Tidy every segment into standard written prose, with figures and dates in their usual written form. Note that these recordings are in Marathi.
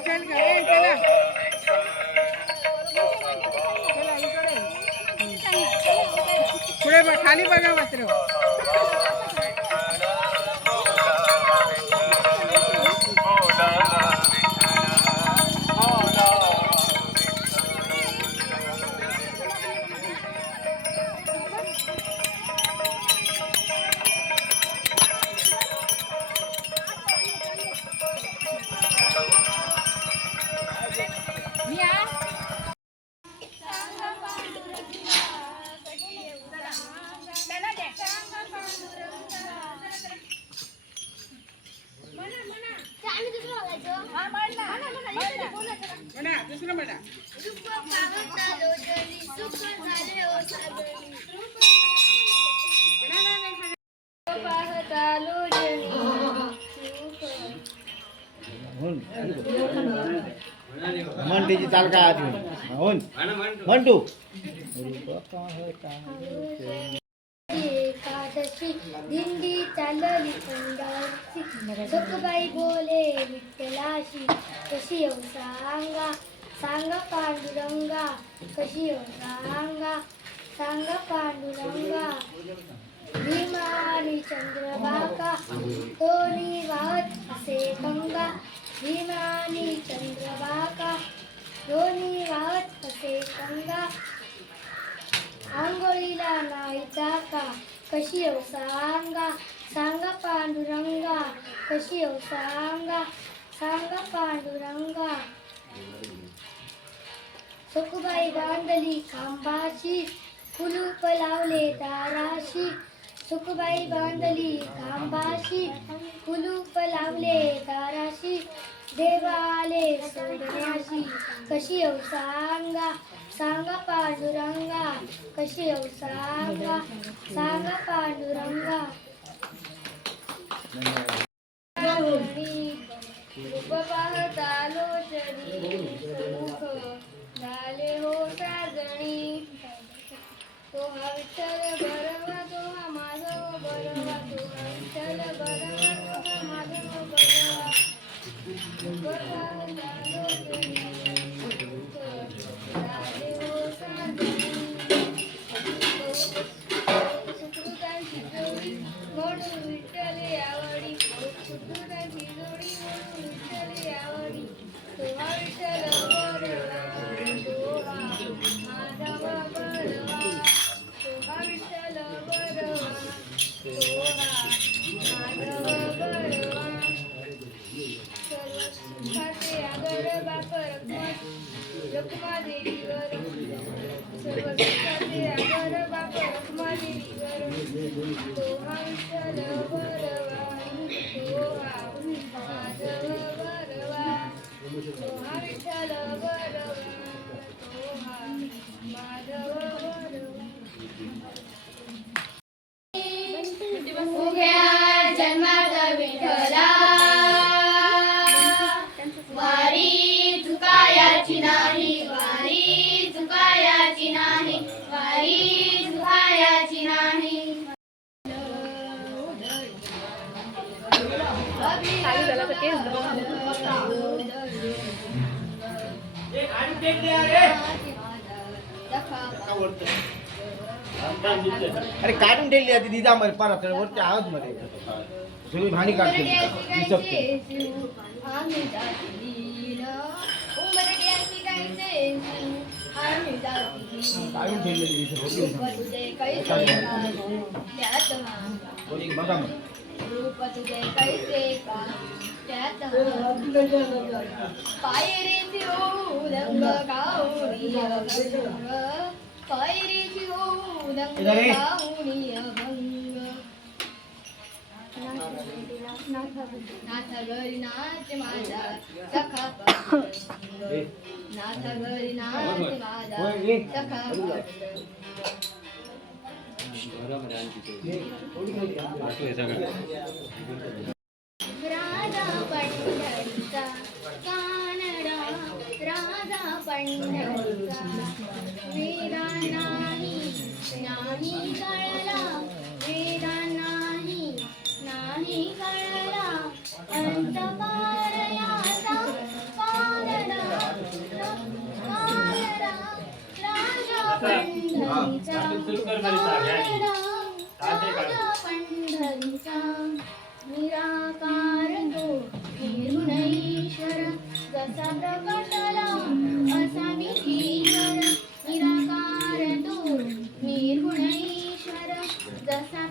चल ग ए चला पुढे खाली बघा मात्र म्हणतेची चाल का आज म्हणून म्हणतो एकादशी दिंडी चालली पंढरची सुखबाई बोले विठ्ठलाशी कशी येऊ सांगा सांग पांडुरंगा कशी येऊ सांगा सांग पांडुरंगा भीमा आणि चंद्रभागा दोन्ही वाहत असे गंगा भीमा आणि चंद्रभागा दोन्ही वाहत असे गंगा आंघोळीला नाही चाका कशी येऊ सांगा सांगा पांडुरंगा कशी येऊ सांगा सांगा पांडुरंगा सुखबाई बांधली खांबाशी कुलूप लावले दाराशी सुखबाई बांधली खांबाशी कुलूप लावले दाराशी देवा आले सोडण्याशी कशी येऊ सांगा सांगा पांडुरंगा कशी येऊ सांगा सांगा पांडुरंगा रूप पाहता लोचनी सुख झाले हो साजणी तो हा विठ्ठल बरवा तो हा माधव बरवा तो हा विठ्ठल बरवा तो हा माधव बरवा रूप पाहता लोचनी सुख झाले हो साजणी सुकृतांची जोडी म्हणून विठ्ठल आवडी सुकृतांची जोडी म्हणून विठ्ठल आवडी तो हा विठ्ठल बरवा तो हा माधव बरवा तो हा विठ्ठल बरवा तो हा माधव बरवा सर्व सुखाचे आगर बाप रखुमा देवीवर सर्व सुखाचे आगर बाप रखुमा देवीवर तो हा विठ्ठल बरवा तो हा माधव बरवा तो हा विठ्ठल बरवा तो हा माधव बरवा उभ्या जन्माचा विठ्ठला वारी चुकायाची नाही वारी चुकायाची नाही वारी चुकायाची नाही अरे काढून ठेवली आहे ती मध्ये परत वरच्या आवाज मध्ये सगळी भाणी काढते काढून ठेवलेली बघा मग रूप तुझे कैसे का त्यात पायरीची उलंग गाऊनी अभंग पायरीची उलंग गाऊनी अभंग नाथ घरी नाच माझा सखा नाथ घरी नाच माझा सखा राधा पंढरीचा कानडा राधा पंढरीचा वेदा नाही नाही कळला वेदा नाही नाही कळला अंत पारयाचा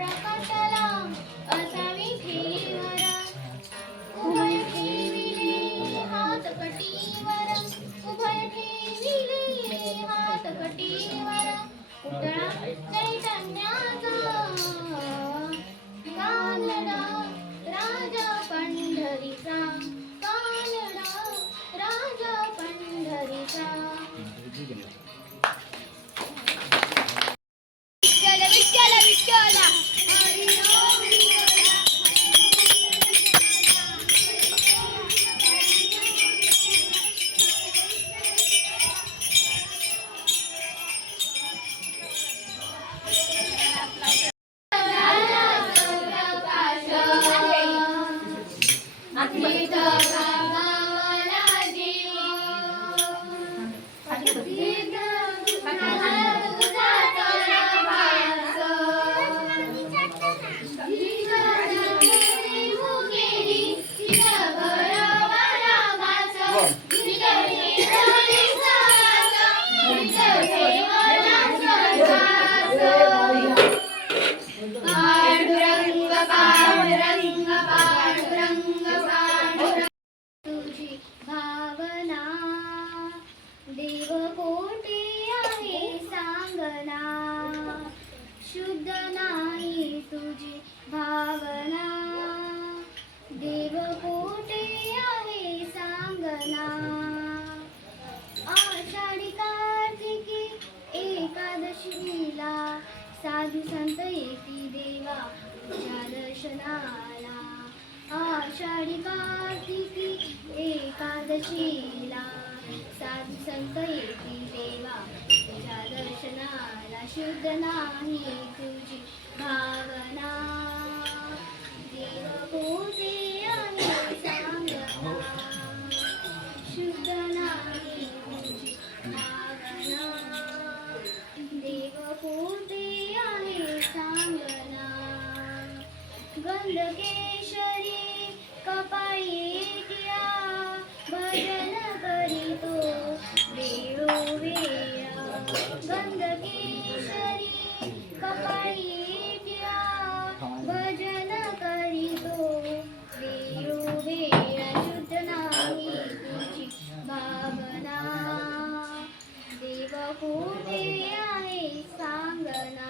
प्रकाशाला असावी ठेवर उभय ठेविले हात कटीवर उभय ठेविले हात कटीवर पुतळा चैतन्याचा कानडा राजा पंढरीचा कानडा राजा पंढरीचा विठ्ठल विठ्ठल विठ्ठल हरी राम पांडुरंग पांडुरंग पांडुरंग पांडुरंग तुझी भावना देव कोटी आहे सांगना शुद्ध नाही तुझी भावना देव कोटी आहे सांगना आषाढी कार्तिकी एकादशीला साधू संत येती देवा तुझ्या दर्शनाला आषाढी कार्तिकी एकादशीला साधू संत येती देवा तुझ्या दर्शनाला शुद्ध नाही तुझी भावना देव कोठे आहे सांगना शुद्ध नाही तुझी भावना देव कोठे आहे सांगना गंधकेशरी कपाळी टिया भजन करीतो वेळोवेळा गंधकेशरी कपाळी टिया भजन करीतो वेळोवेळा शुद्ध नाही तुझी भावना देव कोठे आहे सांगना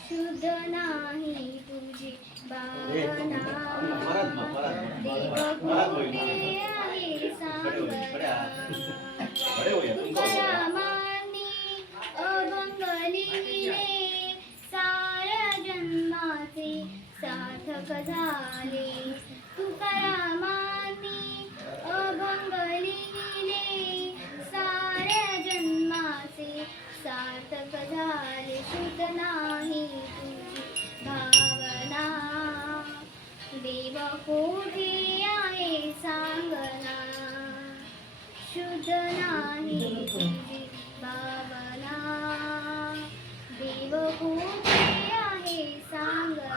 शुद्ध नाही तुझी भावना देव कोठे आहे सांगना तुकारामांनी अभंग लिहिले साऱ्या जन्माचे सार्थक झाले तुकारामांनी अभंग लिहिले साऱ्या जन्माचे सार्थक झाले शुद्ध नाही तुझी भावना देव कोठे आहे सांगना शुद्ध नाही तुझी भावना देव कोठे आहे सांगना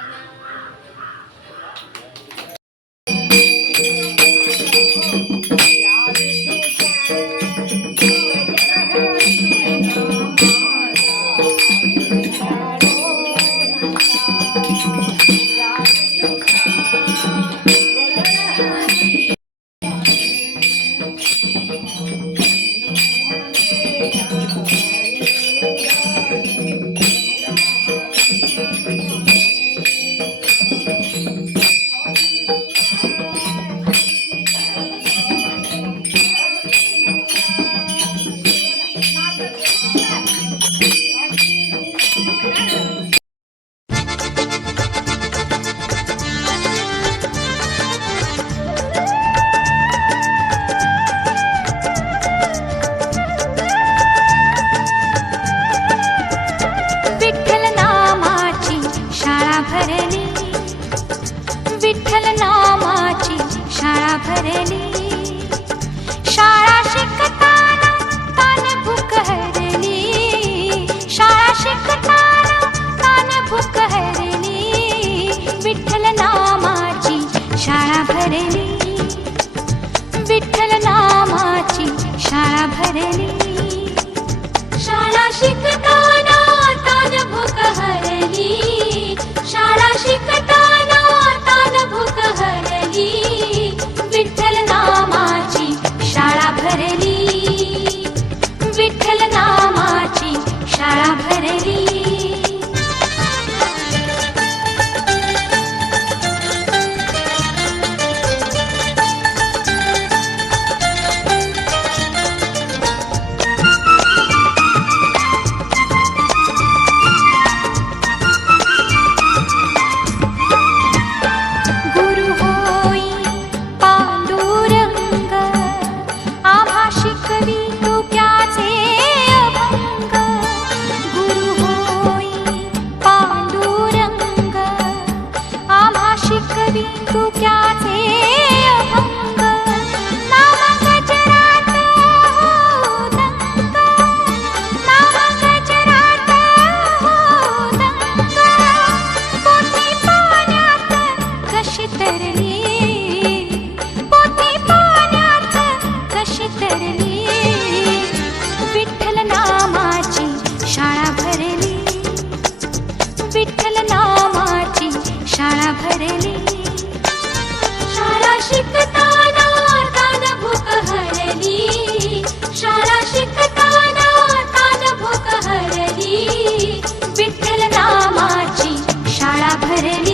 तुक्याचे अभंग नाम गजरात हो दंग नाम गजरात हो दंग पोथी पाण्यात कशी तरली पोथी पाण्यात कशी तरली विठ्ठल नामाची शाळा भरली विठ्ठल नामाची शाळा भरली शाळा शिकताना तान भूक हरली शाळा शिकताना तान भूक हरली विठ्ठल नामाची शाळा भरली